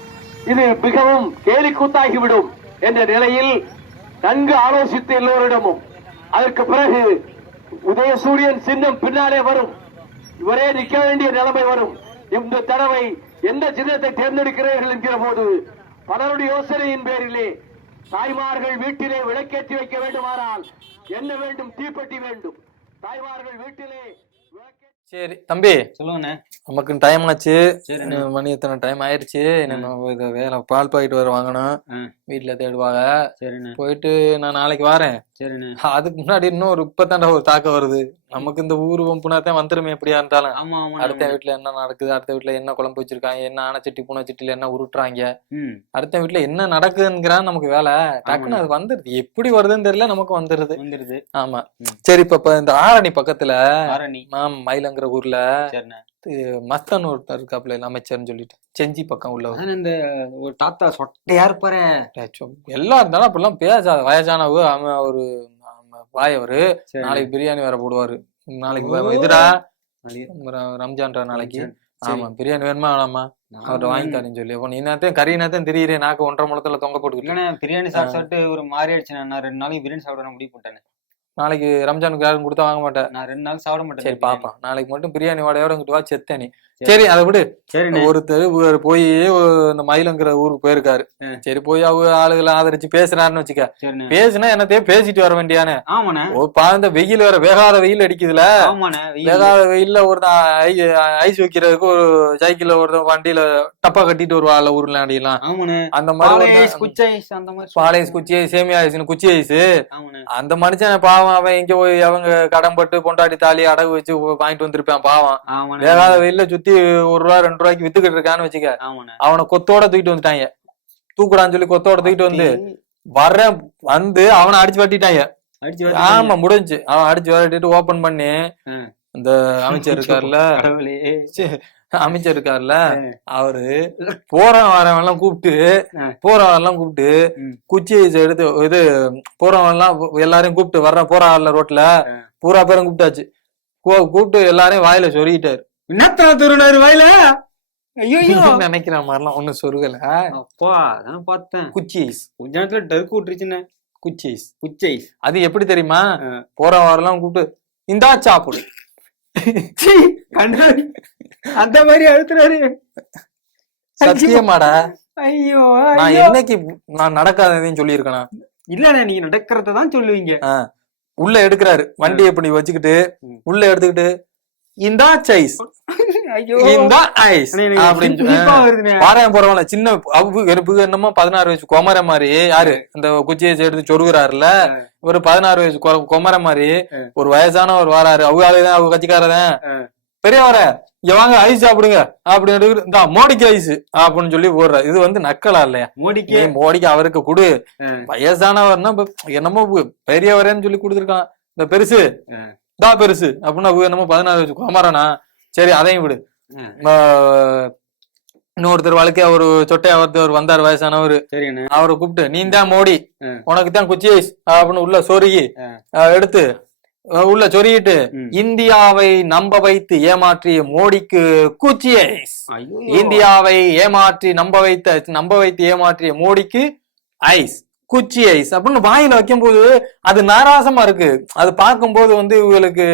இது மிகவும் கேலி கூத்தாகிவிடும் என்ற நிலையில் நன்கு ஆலோசித்து எல்லோரிடமும் அதற்கு பிறகு உதயசூரியன் சின்னம் பின்னாலே வரும், இவரே நிற்க வேண்டிய நிலைமை வரும். இந்த தடவை எந்த சின்னத்தை தேர்ந்தெடுக்கிறீர்கள் என்கிற போது பலருடைய யோசனையின் பேரிலே தாய்மார்கள் வீட்டிலே விளக்கேற்றி வைக்க வேண்டுமானால் என்ன வேண்டும்? தீப்பெட்டி வேண்டும். தாய்மார்கள் வீட்டிலே சரி தம்பி சொல்லுங்கண்ணே. நமக்கு டைம் ஆச்சு, மணி எத்தனை டைம் ஆயிடுச்சு. வேலை பால் பாக்கெட் வேற வாங்கணும், வீட்டுல தேடுவாங்க. போயிட்டு நான் நாளைக்கு வரேன். அதுக்கு முன்னாடி இன்னும் ஒரு இப்பதாண்டா ஒரு தாக்கம் வருது நமக்கு. இந்த ஊரு வம்புனாத்தான் வந்துருமே எப்படியா இருந்தாலும். அடுத்த வீட்டுல என்ன நடக்குது, அடுத்த வீட்டுல என்ன குழம்பு வச்சிருக்காங்க, என்ன ஆனச்சட்டி பூனைச்சட்டில என்ன உருட்டுறாங்க, அடுத்த வீட்டுல என்ன நடக்குதுங்கிறான் நமக்கு வேலை. டக்குன்னு அது வந்துருது, எப்படி வருதுன்னு தெரியல, நமக்கு வந்துருது. ஆமா சரி. இப்ப இந்த ஆரணி பக்கத்துல மயிலங்கிற ஊர்ல மஸ்தான் ஒருத்தர் இருக்காப்ல, அமைச்சர்னு சொல்லிட்டு செஞ்சி பக்கம் உள்ள இந்த ஒரு தாத்தா சொட்டையா இருப்பாரு. எல்லாம் இருந்தாலும் அப்படிலாம் பேசாத, வயசானவு ஒரு வாயவரு. நாளைக்கு பிரியாணி வேற போடுவாரு. நாளைக்கு இதுடா ரம்ஜான்றா நாளைக்கு. ஆமா பிரியாணி வேணுமா வேணாமா அவர்கிட்ட வாங்கி தரேன்னு சொல்லி. நீ நேரத்தையும் கறி நேரத்தையும் தெரியுறேன், நாக்கு 1.5 முழத்துல தொங்க போட்டுக்கிட்டு பிரியாணி சாப்பிட்டு ஒரு மாதிரி ஆயிடுச்சு. நான் 2 நாளைக்கு பிரியாணி சாப்பிட முடிவு போட்டேன். நாளைக்கு ரம்ஜானுக்கு யாரும் கொடுத்தா வாங்க மாட்டேன். நான் 2 நாள் சாப்பிட மாட்டேன். சரி பாப்பா, நாளைக்கு மட்டும் பிரியாணி வாடையோட இங்கிட்டு வா செத்தேனி. சரி அதை விடு. ஒருத்தர் போய் இந்த மயிலங்கிற ஊருக்கு போயிருக்காரு. சரி போய் ஆளுகளை ஆதரிச்சு பேசுறாருன்னு வச்சுக்க. பேசுனா என்னத்தையும் பேசிட்டு வர வேண்டியானே. இந்த வெயில் வேற வேகாத வெயில் அடிக்குதுல. வேகாத வெயில்ல ஒருத்தன் ஐஸ் வைக்கிறதுக்கு ஒரு சைக்கிள்ல ஒருத்தன் வண்டியில டப்பா கட்டிட்டு வருவாள் ஊர்ல அடியெல்லாம். அந்த மாதிரி பாலை குச்சி ஐஸ், சேமியா ஐஸ்னு குச்சி ஐஸ். அந்த மனுஷன் பாவம், அவன் இங்க போய் அவங்க கடன்பட்டு பொண்டாட்டி தாலி அடகு வச்சு வாங்கிட்டு வந்திருப்பான் பாவம். வேகாத வெயில்ல சுத்தி 1 ரூபா 2 ரூபாய்க்கு வித்துக்கிட்டு இருக்கான்னு வச்சுக்க. அவனை கொத்தோட தூக்கிட்டு வந்துட்டாங்க. தூக்குடான்னு சொல்லி கொத்தோட தூக்கிட்டு வந்து அவனை அடிச்சு வட்டிட்டாங்க. ஆமா முடிஞ்சு. அவன் அடிச்சு வரட்டிட்டு ஓபன் பண்ணி இந்த அமைச்சர் இருக்காருல்ல அவரு போறவன் எல்லாம் கூப்பிட்டு குச்சி எடுத்து இது போறவன் எல்லாம் எல்லாரையும் கூப்பிட்டு போறாள் ரோட்ல பூரா பேரும் கூப்பிட்டாச்சு. கூப்பிட்டு எல்லாரையும் வாயில சொருகிட்டாரு. வாயில நினைக்கிற மாதிரிலாம் ஒண்ணு சொருகல. பார்த்தேன் குச்சி ஐஸ் கொஞ்ச நேரத்துல டர்க்கு விட்டுருச்சுன்னு. குச்சி ஐஸ் அது எப்படி தெரியுமா? போறவரெல்லாம் கூப்பிட்டு இந்தா சாப்பிடு அந்த மாதிரி அழுத்துறாரு. சத்தியமாடா? ஐயோ நான் என்னைக்கு நான் நடக்காததையும் சொல்லியிருக்கேனா? இல்லண்ணே, நீங்க நடக்கிறதான் சொல்லுவீங்க. உள்ள எடுக்கிறாரு வண்டி எப்படி வச்சுக்கிட்டு உள்ள எடுத்துக்கிட்டு இந்தா ஐஸ் இந்த ஐஸ் அப்படின்னு பாறையம் போறவங்கள சின்ன என்னமோ 16 வயசு கொமர மாதிரி. யாரு இந்த குச்சியை எடுத்து சொருகுறாருல ஒரு 16 வயசு கொமர மாதிரி ஒரு வயசான ஒரு வாராரு. அவதான் அவங்க கட்சிக்காரதான் பெரியவர இங்க வாங்க ஐஸ் சாப்பிடுங்க அப்படின்னு இந்த மோடிக்கு ஐஸ் அப்படின்னு சொல்லி போடுற. இது வந்து நக்கலா இல்லையா? மோடிக்கு அவருக்கு குடு, வயசானவர்னா என்னமோ பெரியவரேன்னு சொல்லி கொடுத்துருக்கான். இந்த பெருசு பெருசு அப்படின்னா என்னமோ 16 வயசு குமாரனா. சரி அதையும் விடு. இன்னொருத்தர் வாழ்க்கையா ஒரு சொட்டையா ஒருத்தர் வந்தாரு வயசானவரு. அவரை கூப்பிட்டு நீ தான் மோடி, உனக்கு தான் குச்சி ஐஸ் அப்படின்னு உள்ள சொருகி எடுத்து உள்ள சொருகிட்டு இந்தியாவை நம்ப வைத்து ஏமாற்றிய மோடிக்கு குச்சி ஐஸ். இந்தியாவை நம்ப வைத்து ஏமாற்றிய மோடிக்கு ஐஸ், குச்சி ஐஸ் அப்படின்னு வாயில வைக்கும் போது அது நாராசமா இருக்கு. அது பார்க்கும்போது வந்து இவங்களுக்கு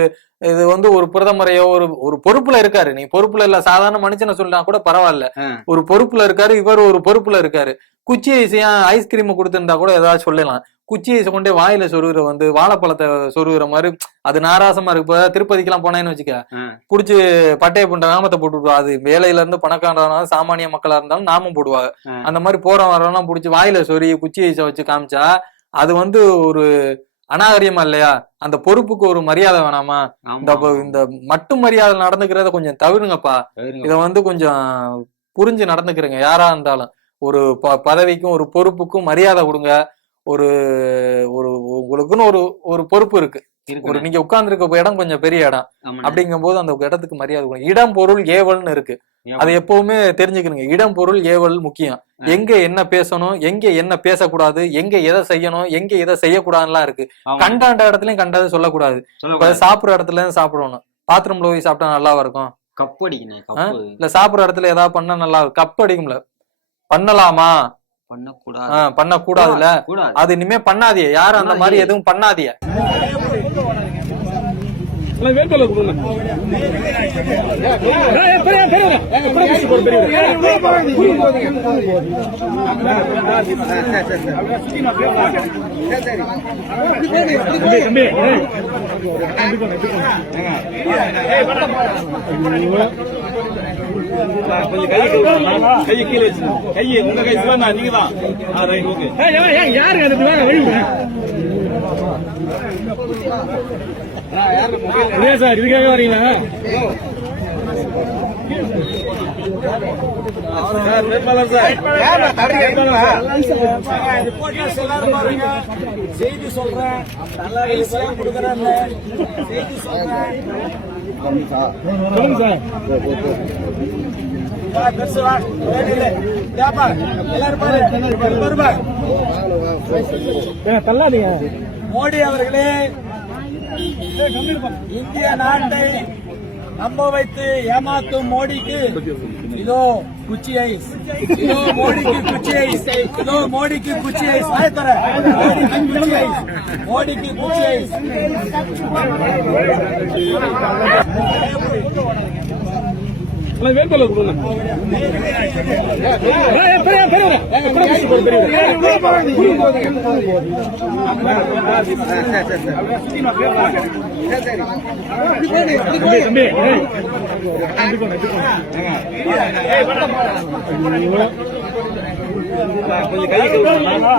இது வந்து ஒரு பிரதமரையோ ஒரு பொறுப்புல இருக்காரு. நீ பொறுப்புல இல்ல, சாதாரண மனுஷனை சொல்லினா கூட பரவாயில்ல, ஒரு பொறுப்புல இருக்காரு. இவர் ஒரு பொறுப்புல இருக்காரு. குச்சி ஐஸ் ஐஸ்கிரீம் கொடுத்துருந்தா கூட ஏதாவது சொல்லலாம். குச்சி ஐஸை கொண்டே வாயில சொருகிற வந்து வாழைப்பழத்தை சொருகிற மாதிரி அது நாராசமா இருக்கு. இப்ப திருப்பதிக்கு எல்லாம் போனேன்னு வச்சுக்க, புடிச்சு பட்டைய புண்ட நாமத்தை போட்டு. அது வேலையில இருந்து பணக்காரனாலும் சாமானிய மக்களா இருந்தாலும் நாமம் போடுவாங்க. அந்த மாதிரி போற வரலாம் புடிச்சு வாயில சொருகி குச்சி ஐஸை வச்சு காமிச்சா அது வந்து ஒரு அநாகரியமா இல்லையா? அந்த பொறுப்புக்கு ஒரு மரியாதை வேணாமா? இந்த மட்டும் மரியாதை நடந்துக்கிறத கொஞ்சம் தவிருங்கப்பா. இத வந்து கொஞ்சம் புரிஞ்சு நடந்துக்கிறேங்க. யாரா இருந்தாலும் ஒரு பதவிக்கும் ஒரு பொறுப்புக்கும் மரியாதை கொடுங்க. ஒரு உங்களுக்குன்னு ஒரு பொறுப்பு இருக்கு. ஒரு நீங்க உட்கார்ந்து இருக்க இடம் கொஞ்சம் பெரிய இடம் அப்படிங்கும் போது அந்த இடத்துக்கு மரியாதை கொடுக்கணும். இடம் பொருள் ஏவல்னு இருக்கு, அது எப்பவுமே தெரிஞ்சுக்கணுங்க. இடம் பொருள் ஏவல் முக்கியம். எங்க என்ன பேசணும், எங்க என்ன பேசக்கூடாது, எங்க எதை செய்யணும், எங்க எதை செய்யக்கூடாதுலாம் இருக்கு. கண்டாண்ட இடத்துலயும் கண்டதை சொல்லக்கூடாது. சாப்பிடுற இடத்துல இருந்து சாப்பிடணும். பாத்ரூம்ல போய் சாப்பிட்டா நல்லாவா இருக்கும்? இல்ல சாப்பிடுற இடத்துல ஏதாவது பண்ணா நல்லா இருக்கும். கப்பு அடிக்கும்ல, பண்ணலாமா? பண்ணக்கூடாதுல. அது இனிமே பண்ணாதிய, யாரும் அந்த மாதிரி எதுவும் பண்ணாதிய. கொஞ்சம் கையை கீழே வச்சு, கையை உங்க கை சிவா நீங்க தான். யாரு சார் இதுக்காக வரீங்களா? செய்தி சொல்றேன், நல்லா கொடுக்குறேன், செய்தி சொல்றேன். சொல்லுங்க சார். தள்ளாதீங்க. மோடி அவர்களே, இந்திய நாட்டை நம்ப வைத்து ஏமாத்தும் மோடிக்கு இதோ குச்சி ஐஸ், இதோ மோடிக்கு குச்சி ஐஸ், இதோ மோடிக்கு குச்சி ஐஸ், மோடிக்கு குச்சி ஐஸ். வேட்பாளர் கொஞ்சம்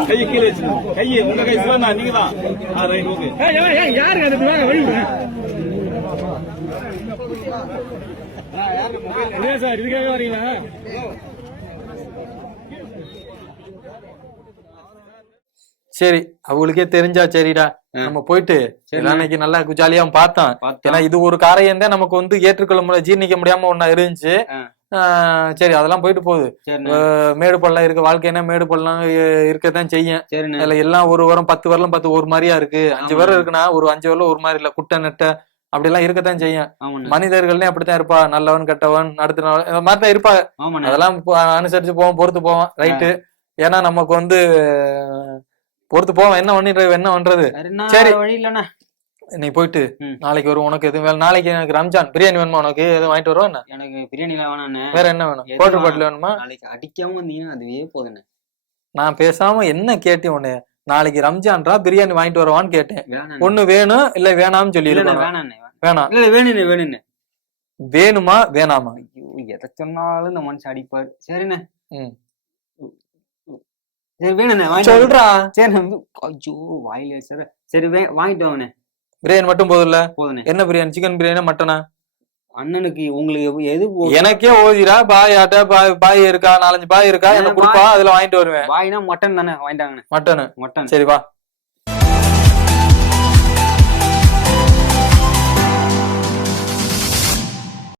கையை கீழே வச்சு, கையை உங்க கை சிவா நீங்க தான். யாரு சார் இதுக்காக வரீங்களா? சரி, அவங்களுக்கே தெரிஞ்சா சரிடா, நம்ம போயிட்டு அன்னைக்கு நல்லா ஜாலியா பார்த்தோம். ஏன்னா இது ஒரு காரியம் தான் நமக்கு வந்து ஏற்றுக்கொள்ள முடியாது, ஜீர்ணிக்க முடியாம ஒன்னா இருந்துச்சு. சரி, அதெல்லாம் போயிட்டு போகுது. மேடு பள்ளம் இருக்கு, வாழ்க்கைன்னா மேடு பள்ளம் இருக்கதான் செய்யும். அதுல எல்லாம் ஒரு வாரம் 10 வரலாம் 10 ஒரு மாதிரியா இருக்கு. 5 வாரம் இருக்குன்னா ஒரு 5 வரலாம் ஒரு மாதிரி இல்ல, குட்டை நெட்டை அப்படி எல்லாம் இருக்கத்தான் செய்யும். மனிதர்கள்னே அப்படித்தான் இருப்பா, நல்லவன் கெட்டவன் நடத்தினவன் இந்த மாதிரிதான் இருப்பாங்க. அதெல்லாம் அனுசரிச்சு போவோம், பொறுத்து போவோம். ரைட்டு, ஏன்னா நமக்கு வந்து பொறுத்து போவோம். என்ன பண்றது? சரி, நீ போயிட்டு நாளைக்கு வரும். உனக்கு எதுவும் வேலை? நாளைக்கு எனக்கு ரம்ஜான், பிரியாணி வேணுமா? உனக்கு எதுவும் வாங்கிட்டு வருவா? என்ன எனக்கு பிரியாணி வேணாண்ணே. வேற என்ன வேணும்? கோட்டர் பாட்டில் வேணுமா? நாளைக்கு அடிக்காம வந்தீங்கன்னா அதுவே போதுண்ணே. நான் பேசாம என்ன கேட்டேன் உன்னை? நாளைக்கு ரம்ஜான்ரா, பிரியாணி வாங்கிட்டு வருவான்னு கேட்டேன். ஒண்ணு வேணும் இல்ல வேணாம்னு சொல்லி வேணாம். வேணுண்ணே. வேணுமா வேணாமா? எதை சொன்னாலும் இந்த மனுஷன் அடிப்பாரு. சரிண்ணே. சரி வேணுண்ணே, சொல்றா. சரி, ஐயோ வாயில சரி. சரி வாங்கிட்டு வாங்கண்ணே. பிரியாணி மட்டும் போதும்ல? போதுண்ணே. என்ன பிரியாணி? சிக்கன் பிரியாணி, மட்டனா? அண்ணனுக்கு உங்களுக்கு எது? எனக்கே ஓதிரா. பாயாட்ட பாய் இருக்கா, 4-5 பாய் இருக்கா, என்ன கொடுப்பா, அதுல வாங்கிட்டு வருவேன். பாய்னா மட்டன் தானே வாங்கிட்டாங்கண்ணே. மட்டன். சரி வா.